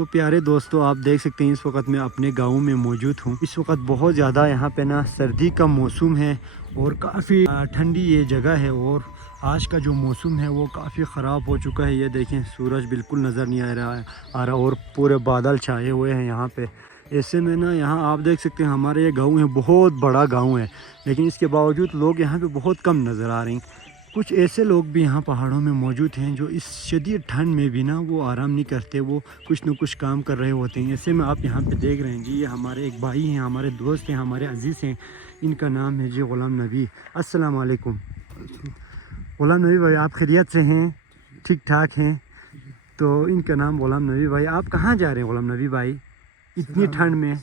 तो प्यारे दोस्तों, आप देख सकते हैं इस वक्त मैं अपने गांव में मौजूद हूं। इस वक्त बहुत ज़्यादा यहाँ पे ना सर्दी का मौसम है और काफ़ी ठंडी ये जगह है। और आज का जो मौसम है वो काफ़ी ख़राब हो चुका है। ये देखें, सूरज बिल्कुल नज़र नहीं आ रहा और पूरे बादल छाए हुए हैं यहाँ पे। ऐसे में ना यहाँ आप देख सकते हैं हमारे ये गाँव है, बहुत बड़ा गाँव है, लेकिन इसके बावजूद लोग यहाँ पे बहुत कम नज़र आ रहे हैं। कुछ ऐसे लोग भी यहाँ पहाड़ों में मौजूद हैं जो इस शदीद ठंड में भी ना वो आराम नहीं करते, वो कुछ न कुछ काम कर रहे होते हैं। ऐसे में आप यहाँ पे देख रहे हैं जी, ये हमारे एक भाई हैं, हमारे दोस्त हैं, हमारे अजीज़ हैं। इनका नाम है जी ग़ुलाम नबी। अस्सलाम वालेकुम ग़ुलाम नबी भाई, आप खैरियत से हैं? ठीक ठाक हैं? तो इनका नाम ग़ुलाम नबी भाई। आप कहाँ जा रहे हैं ग़ुलाम नबी भाई इतनी ठंड में?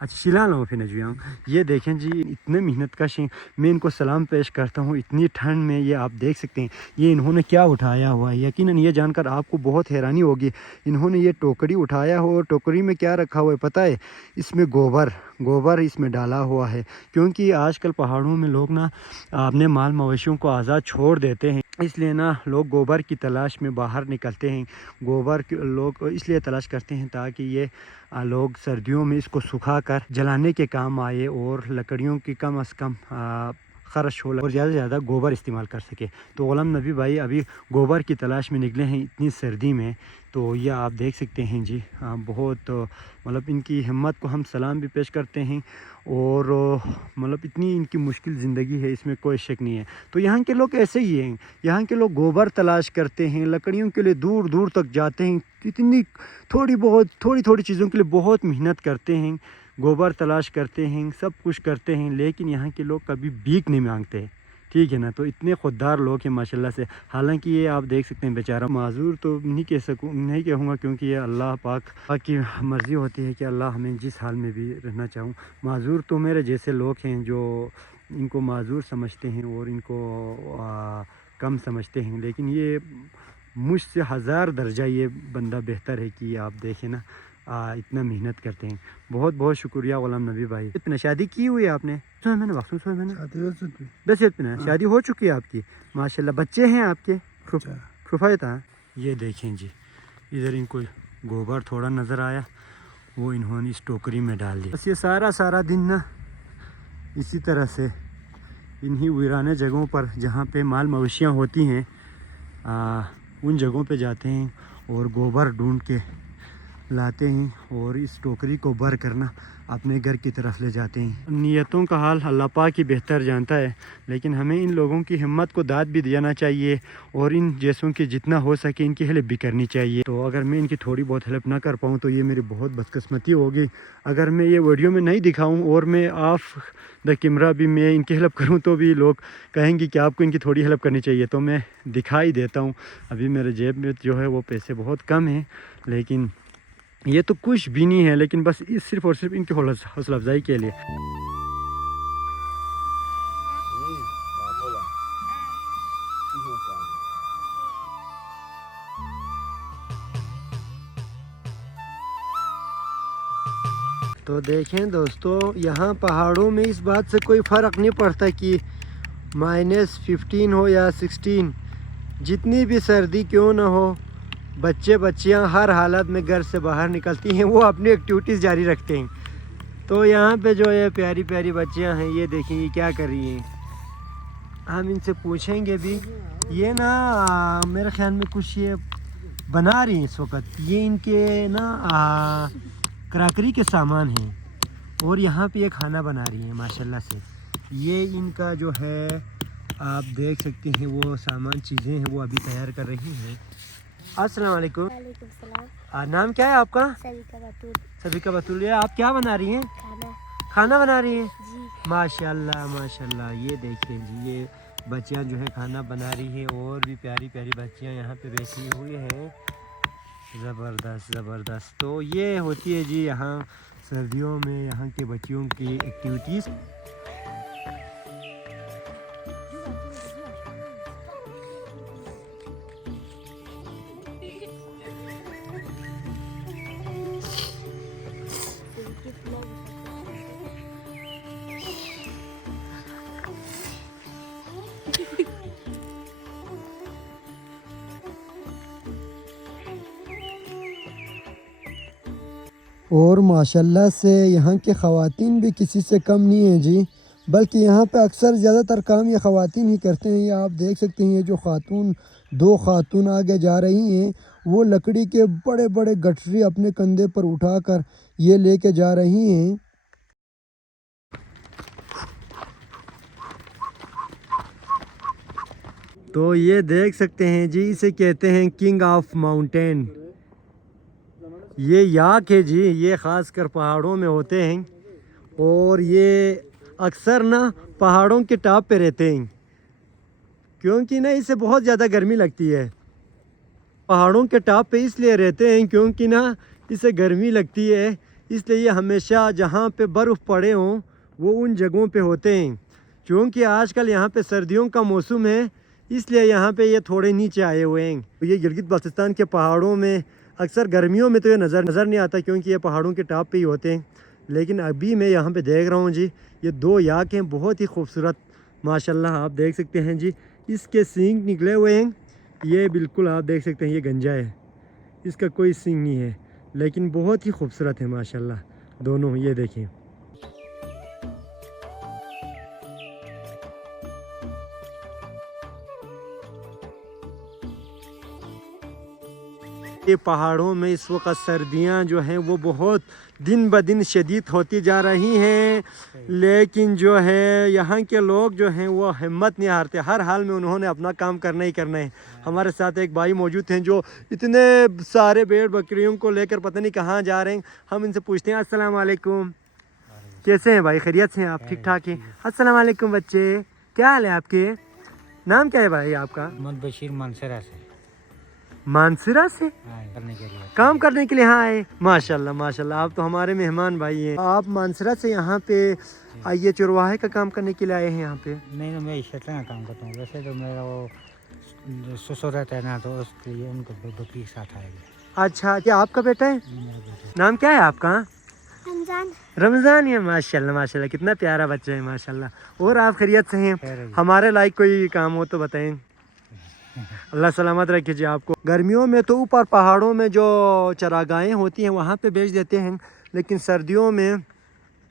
अच्छा, शिला लो फिर नजुआ। ये देखें जी, इतने मेहनत कश हैं, मैं इनको सलाम पेश करता हूँ इतनी ठंड में। ये आप देख सकते हैं ये इन्होंने क्या उठाया हुआ है। यकीनन ये जानकर आपको बहुत हैरानी होगी। इन्होंने ये टोकरी उठाया हो और टोकरी में क्या रखा हुआ है पता है? इसमें गोबर इसमें डाला हुआ है, क्योंकि आजकल पहाड़ों में लोग ना अपने माल मवेशियों को आज़ाद छोड़ देते हैं, इसलिए ना लोग गोबर की तलाश में बाहर निकलते हैं। गोबर लोग इसलिए तलाश करते हैं ताकि ये लोग सर्दियों में इसको सुखा कर जलाने के काम आए और लकड़ियों की कम से कम खर्च हो और ज़्यादा से ज़्यादा गोबर इस्तेमाल कर सके। तो ग़ुलाम नबी भाई अभी गोबर की तलाश में निकले हैं इतनी सर्दी में। तो ये आप देख सकते हैं जी, बहुत मतलब इनकी हिम्मत को हम सलाम भी पेश करते हैं। और मतलब इतनी इनकी मुश्किल ज़िंदगी है, इसमें कोई शक नहीं है। तो यहाँ के लोग ऐसे ही हैं, यहाँ के लोग गोबर तलाश करते हैं, लकड़ियों के लिए दूर दूर तक जाते हैं, कितनी थोड़ी चीज़ों के लिए बहुत मेहनत करते हैं, गोबर तलाश करते हैं, सब कुछ करते हैं, लेकिन यहाँ के लोग कभी भीख नहीं मांगते। ठीक है ना? तो इतने खुददार लोग हैं माशाल्लाह से। हालांकि ये आप देख सकते हैं बेचारा माजूर तो नहीं कहूँगा, क्योंकि ये अल्लाह पाक की मर्ज़ी होती है कि अल्लाह हमें जिस हाल में भी रहना चाहूँ। माजूर तो मेरे जैसे लोग हैं जो इनको माजूर समझते हैं और इनको कम समझते हैं, लेकिन ये मुझसे हज़ार दर्जा ये बंदा बेहतर है कि आप देखें ना इतना मेहनत करते हैं। बहुत बहुत शुक्रिया ग़ुलाम नबी भाई। इतना शादी की हुई है आपने? मैंने बस इतना शादी हो चुकी है आपकी? माशाल्लाह। बच्चे हैं आपके? फुफाए था। ये देखें जी, इधर इनको गोबर थोड़ा नज़र आया, वो इन्होंने इस टोकरी में डाल दिया। बस ये सारा दिन ना इसी तरह से इन्हीं वीराने जगहों पर जहाँ पे माल मवेशियाँ होती हैं उन जगहों पे जाते हैं और गोबर ढूंढ के लाते हैं और इस टोकरी को भर करना अपने घर की तरफ ले जाते हैं। नियतों का हाल अल्लाह पाक ही बेहतर जानता है, लेकिन हमें इन लोगों की हिम्मत को दाद भी देना चाहिए और इन जैसों की जितना हो सके इनकी हेल्प भी करनी चाहिए। तो अगर मैं इनकी थोड़ी बहुत हेल्प ना कर पाऊँ तो ये मेरी बहुत बदकिस्मती होगी। अगर मैं ये वीडियो में नहीं दिखाऊँ और मैं ऑफ द कैमरा भी मैं इनकी हेल्प करूँ तो भी लोग कहेंगे कि आपको इनकी थोड़ी हेल्प करनी चाहिए। तो मैं दिखा ही देता हूँ। अभी मेरे जेब में जो है वो पैसे बहुत कम हैं, लेकिन ये तो कुछ भी नहीं है, लेकिन बस इस सिर्फ और सिर्फ इनकी हौसला अफजाई के लिए। तो देखें दोस्तों, यहाँ पहाड़ों में इस बात से कोई फ़र्क नहीं पड़ता कि -15 हो या 16, जितनी भी सर्दी क्यों ना हो, बच्चियाँ हर हालत में घर से बाहर निकलती हैं, वो अपनी एक्टिविटीज़ जारी रखते हैं। तो यहाँ पे जो ये प्यारी प्यारी बच्चियाँ हैं, ये देखें ये क्या कर रही हैं। हम इनसे पूछेंगे भी। ये ना मेरे ख्याल में कुछ ये बना रही हैं इस वक्त। ये इनके ना क्रॉकरी के सामान हैं और यहाँ पे ये खाना बना रही हैं माशाल्लाह से। ये इनका जो है आप देख सकते हैं वो सामान चीज़ें हैं वो अभी तैयार कर रही हैं। अस्सलाम वालेकुम। नाम क्या है आपका? सबिका बतूल। ये आप क्या बना रही हैं? खाना बना रही हैं जी। माशाल्लाह माशाल्लाह। ये देखिए जी, ये बच्चियाँ जो है खाना बना रही हैं और भी प्यारी प्यारी बच्चियाँ यहाँ पे बैठी हुई हैं। ज़बरदस्त। तो ये होती है जी यहाँ सर्दियों में यहाँ के बच्चियों की एक्टिविटीज़। और माशाल्लाह से यहाँ के ख़वातीन भी किसी से कम नहीं है जी, बल्कि यहाँ पे अक्सर ज़्यादातर काम ये ख़वातीन ही करते हैं। ये आप देख सकते हैं, ये जो खातून, दो खातून आगे जा रही हैं, वो लकड़ी के बड़े बड़े गठरी अपने कंधे पर उठाकर ये लेके जा रही हैं। तो ये देख सकते हैं जी, इसे कहते हैं किंग ऑफ माउंटेन। ये याक है जी, ये ख़ासकर पहाड़ों में होते हैं और ये अक्सर ना पहाड़ों के टॉप पे रहते हैं, क्योंकि ना इसे बहुत ज़्यादा गर्मी लगती है। पहाड़ों के टॉप पे इसलिए रहते हैं क्योंकि ना इसे गर्मी लगती है, इसलिए ये हमेशा जहाँ पे बर्फ़ पड़े हों वो उन जगहों पे होते हैं। क्योंकि आजकल यहाँ पे सर्दियों का मौसम है, इसलिए यहाँ पे ये थोड़े नीचे आए हुए हैं। तो ये गिलगित बाल्टिस्तान के पहाड़ों में अक्सर गर्मियों में तो ये नज़र नहीं आता, क्योंकि ये पहाड़ों के टॉप पे ही होते हैं। लेकिन अभी मैं यहाँ पे देख रहा हूँ जी, ये दो याक हैं, बहुत ही खूबसूरत माशाल्लाह। आप देख सकते हैं जी, इसके सींग निकले हुए हैं। ये बिल्कुल आप देख सकते हैं, ये गंजा है, इसका कोई सींग नहीं है, लेकिन बहुत ही खूबसूरत है माशाल्लाह दोनों। ये देखें, ये पहाड़ों में इस वक्त सर्दियां जो हैं वो बहुत दिन ब दिन शदीद होती जा रही हैं, लेकिन जो है यहाँ के लोग जो हैं वो हिम्मत नहीं हारते, हर हाल में उन्होंने अपना काम करना ही करना है। हमारे साथ एक भाई मौजूद हैं जो इतने सारे भेड़ बकरियों को लेकर पता नहीं कहाँ जा रहे हैं। हम इनसे पूछते हैं, अस्सलाम वालेकुम, कैसे हैं भाई, खैरियत से हैं आप, ठीक ठाक हैं? अस्सलाम वालेकुम बच्चे, क्या हाल है आपके? नाम क्या है भाई आपका? मोहम्मद बशीर मानसरा से। मानसरा से करने के लिए काम करने के लिए यहाँ आए? माशाल्लाह माशाल्लाह, आप तो हमारे मेहमान भाई हैं। आप मानसरा से यहाँ पे आइए चरवाहे का काम करने के लिए आए हैं यहाँ पे? नहीं ना, मैं क्षेत्र में काम करता हूँ। वैसे तो मेरा वो ससुर रहता है ना, तो उसके लिए उनको बकरी के साथ आएगा। अच्छा, क्या आपका बेटा है? मेरा बेटा नाम क्या है आपका? रमजान। रमज़ान है, माशाल्लाह माशाल्लाह, कितना प्यारा बच्चा है माशाल्लाह। और आप खैरियत से हैं? खैर है। हमारे लायक कोई काम हो तो बताएं। अल्लाह सलामत रखे जी आपको। गर्मियों में तो ऊपर पहाड़ों में जो चरागाहें होती हैं वहाँ पे बेच देते हैं, लेकिन सर्दियों में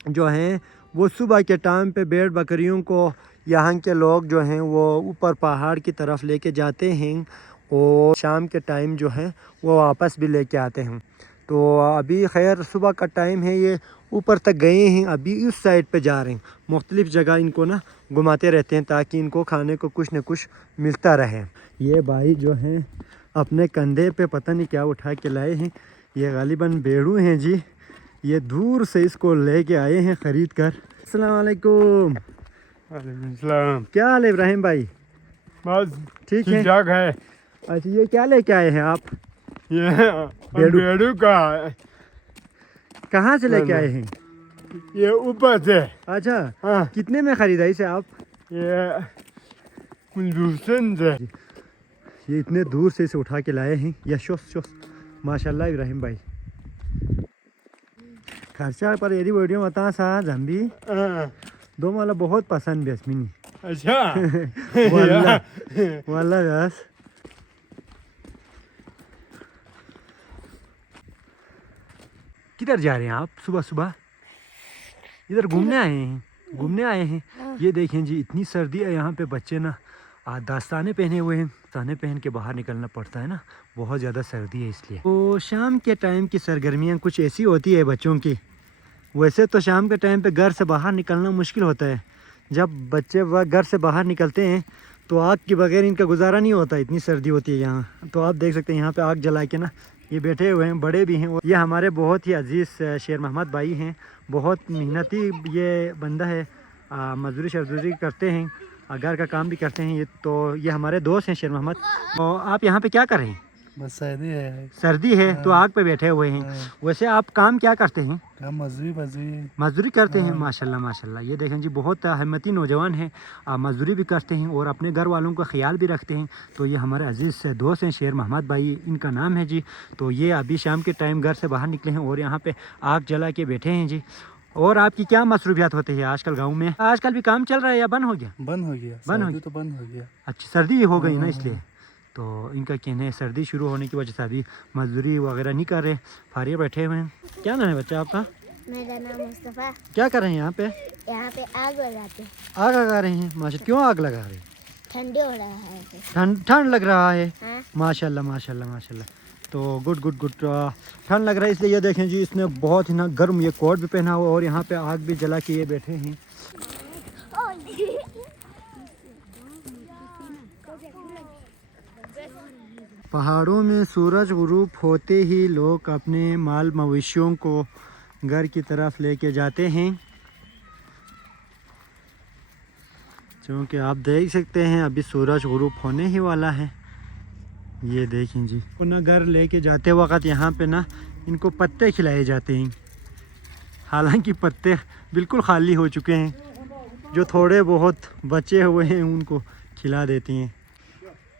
जो हैं वो सुबह के टाइम पे भेड़ बकरियों को यहाँ के लोग जो हैं वो ऊपर पहाड़ की तरफ लेके जाते हैं और शाम के टाइम जो है वो वापस भी लेके आते हैं। तो अभी खैर सुबह का टाइम है, ये ऊपर तक गए हैं, अभी इस साइड पे जा रहे हैं। मुख्तलिफ़ जगह इनको ना घुमाते रहते हैं ताकि इनको खाने को कुछ न कुछ मिलता रहे। ये भाई जो हैं अपने कंधे पे पता नहीं क्या उठा के लाए हैं, ये गालिबन भेड़ू हैं जी। ये दूर से इसको लेके आए हैं ख़रीद कर। अस्सलाम वालेकुम। वालेकुम। क्या हाल है इब्राहिम भाई? बस ठीक है। ठाक है। अच्छा, ये क्या लेके आए हैं आप? ये भेड़ू। भेड़ू का है। कहाँ से लेके आए हैं? ये ऊपर से। अच्छा, हाँ, कितने में ख़रीदा इसे आप? ये हिंदुस्तान से। ये इतने दूर से इसे उठा के लाए हैं। यशोस शोस माशाल्लाह इब्राहिम भाई। खर्चा पर एरी वीडियो बता सा जंबी हाँ, दो मला बहुत पसंद बेसमिनी। अच्छा। वाला वाला बस। किधर जा रहे हैं आप सुबह सुबह? इधर घूमने आए हैं? घूमने आए हैं। ये देखें जी, इतनी सर्दी है यहाँ पे, बच्चे ना दास्ताने पहने हुए हैं, दास्ताने पहन के बाहर निकलना पड़ता है ना, बहुत ज़्यादा सर्दी है इसलिए। तो शाम के टाइम की सरगर्मियाँ कुछ ऐसी होती है बच्चों की। वैसे तो शाम के टाइम पे घर से बाहर निकलना मुश्किल होता है, जब बच्चे वह घर से बाहर निकलते हैं तो आग के बगैर इनका गुजारा नहीं होता, इतनी सर्दी होती है यहाँ। तो आप देख सकते हैं यहाँ पे आग जला के ना ये बैठे हुए हैं, बड़े भी हैं। ये हमारे बहुत ही अजीज़ शेर मोहम्मद भाई हैं, बहुत मेहनती ये बंदा है, मजदूरी शजदूरी करते हैं, घर का काम भी करते हैं। ये तो ये हमारे दोस्त हैं शेर मोहम्मद। तो आप यहाँ पे क्या कर रहे हैं? बस सर्दी है। सर्दी है तो आग पे बैठे हुए हैं। वैसे आप काम क्या करते हैं? मजदूरी करते हैं। माशाल्लाह माशाल्लाह। ये देखें जी, बहुत हिम्मती नौजवान हैं, मजदूरी भी करते हैं और अपने घर वालों का ख्याल भी रखते हैं। तो ये हमारे अजीज़ से दोस्त हैं शेर मोहम्मद भाई, इनका नाम है जी। तो ये अभी शाम के टाइम घर से बाहर निकले हैं और यहाँ पे आग जला के बैठे हैं जी। और आपकी क्या मसरूफियात होती है आजकल गाँव में? आजकल भी काम चल रहा है या बंद हो गया? बंद हो गया। बंद हो सर्दी तो बंद हो गया। अच्छा, सर्दी हो गई ना इसलिए। तो इनका कहना है सर्दी शुरू होने की वजह से अभी मजदूरी वगैरह नहीं कर रहे, फारिया बैठे हुए हैं। क्या नाम है बच्चा आपका? मेरा नाम मुस्तफ़ा। क्या कर रहे हैं यहाँ पे? यहाँ पे आग लगाते हैं। आग लगा रहे हैं माशा। क्यों आग लगा रहे हैं? ठंडी हो रहा है ऐसे। ठंड लग रहा है। हाँ? माशाल्लाह माशाल्लाह माशाल्लाह। तो गुड गुड गुड। ठंड लग रहा है इसलिए ये देखें जी, इसने बहुत ही ना गर्म ये कोट भी पहना हुआ और यहाँ पे आग भी जला के ये बैठे हैं। पहाड़ों में सूरज गुरूब होते ही लोग अपने माल मवेशियों को घर की तरफ लेके जाते हैं। क्योंकि आप देख सकते हैं अभी सूरज गुरूब होने ही वाला है। ये देखें जी, ना घर लेके जाते वक्त यहाँ पे ना इनको पत्ते खिलाए जाते हैं। हालांकि पत्ते बिल्कुल खाली हो चुके हैं, जो थोड़े बहुत बचे हुए हैं उनको खिला देती हैं।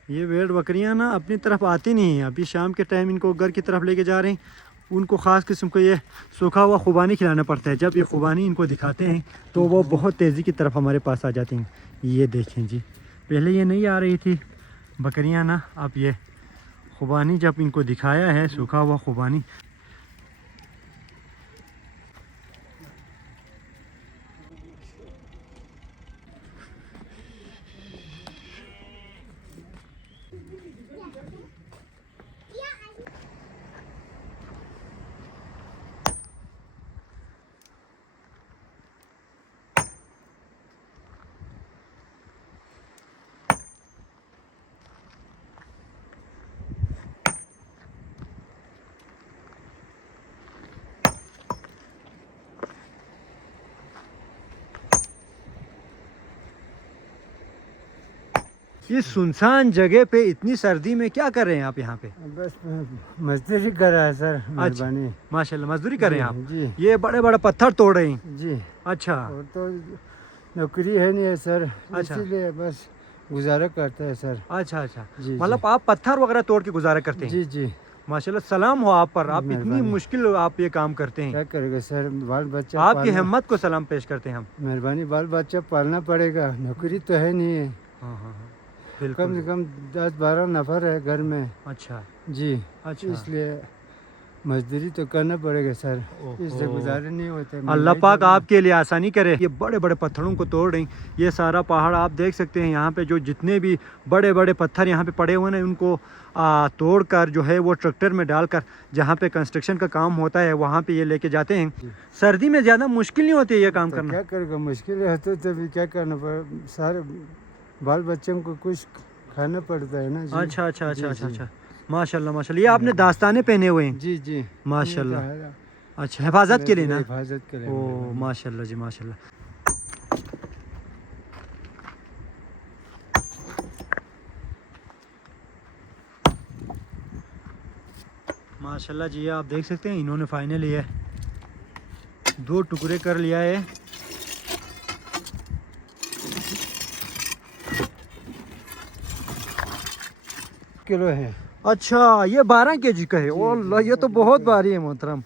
ये भेड़ बकरियां ना अपनी तरफ आती नहीं हैं। अभी शाम के टाइम इनको घर की तरफ लेके जा रहे हैं। उनको ख़ास किस्म को ये सूखा हुआ खुबानी खिलाना पड़ता है। जब ये खुबानी इनको दिखाते हैं तो वो बहुत तेज़ी की तरफ हमारे पास आ जाती हैं। ये देखें जी, पहले ये नहीं आ रही थी बकरियां ना, अब ये खुबानी जब इनको दिखाया है, सूखा हुआ खुबानी, इस सुनसान जगह पे इतनी सर्दी में क्या कर रहे हैं आप यहाँ पे? बस मजदूरी कर रहा है सर, मेहरबानी। माशाल्लाह मजदूरी कर रहे हैं आप जी ये बड़े बड़े पत्थर तोड़ रहे हैं। जी। अच्छा और तो नौकरी है नहीं है सर, अच्छा। इसीलिए बस गुजारा करता है सर। अच्छा अच्छा, जी, मतलब आप पत्थर वगैरह तोड़ के गुजारा करते हैं? जी जी। माशाल्लाह, सलाम हो आप पर, आप इतनी मेहरबानी। मुश्किल आप ये काम करते हैं। क्या करेगा सर, बाल बच्चा आपकी पालना- हिम्मत को सलाम पेश करते हैं हम। मेहरबानी, बाल बच्चा पालना पड़ेगा, नौकरी तो है नहीं है। हाँ हाँ हाँ, कम बिल्कुल। से कम 10-12 नफर है घर में। अच्छा जी। अच्छा, इसलिए मजदूरी तो करना पड़ेगा सर, इससे ओहो। गुजारे नहीं होते। अल्लाह महंगाई पाक तो- आपके लिए आसानी करे। ये बड़े बड़े पत्थरों को तोड़ रही, ये सारा पहाड़ आप देख सकते हैं। यहाँ पे जो जितने भी बड़े बड़े पत्थर यहाँ पे पड़े हुए हैं उनको तोड़ कर जो है वो ट्रैक्टर में डालकर जहाँ पे कंस्ट्रक्शन का काम होता है वहाँ पे ये लेके जाते हैं। सर्दी में ज़्यादा मुश्किल नहीं होती है ये काम तो करना? क्या करेगा, मुश्किल है तो तभी क्या करना पड़े, सारे बाल बच्चों को कुछ खाना पड़ता है ना जी। अच्छा अच्छा जी, अच्छा अच्छा जी। अच्छा, माशाल्लाह माशाल्लाह। ये आपने दास्ताने पहने हुए हैं? जी जी माशाल्लाह। ये तो है। अच्छा, हिफाजत के लिए ना? हिफाजत के लिए। ओ माशाल्लाह जी माशाल्लाह। माशाल्लाह जी, आप देख सकते हैं इन्होंने फाइनली ये 2 टुकड़े कर लिया है। किलो है। अच्छा, ये 12 केजी का है। ओ अल्लाह, ये तो बहुत भारी है मोहतरम,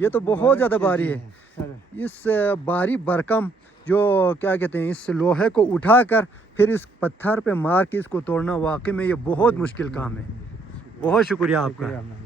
ये तो बहुत ज़्यादा भारी है। सर इस भारी भरकम जो क्या कहते हैं, इस लोहे को उठाकर फिर इस पत्थर पे मार के इसको तोड़ना वाकई में ये बहुत मुश्किल काम है। बहुत शुक्रिया आपका। शुक्रिया।